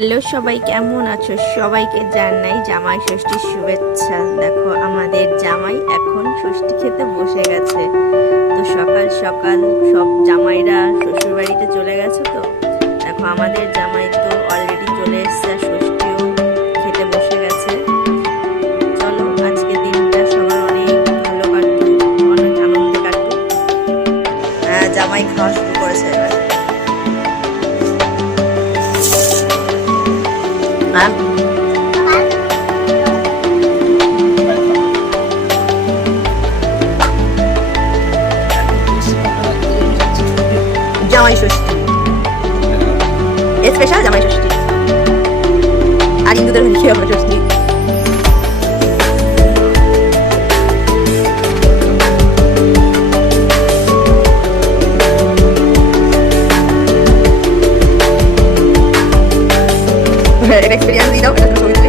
Hello সবাই, কেমন আছো? সবাইকে জানাই জামাই ষষ্ঠীর শুভেচ্ছা। দেখো আমাদের জামাই এখন ষষ্ঠী খেতে বসে গেছে। তো সকাল সকাল সব জামাইরা শ্বশুর বাড়িতে চলে গেছে। তো দেখো আমাদের জামাই তো অলরেডি চলে এসছে, ষষ্ঠীও খেতে বসে গেছে। চলো আজকে দিনটা সবার অনেক ভালো কাটুক, অনেক আনন্দে কাটুক। জামাই খাওয়া শুরু করেছে এবার। জামাই ষষ্ঠী স্পেশাল জামাই ষষ্ঠী, আর হিন্দুদের কি হবে ষষ্ঠী। এক্সপিরিয়েন্স দিয়ে দাও, এটা ছবি তুলে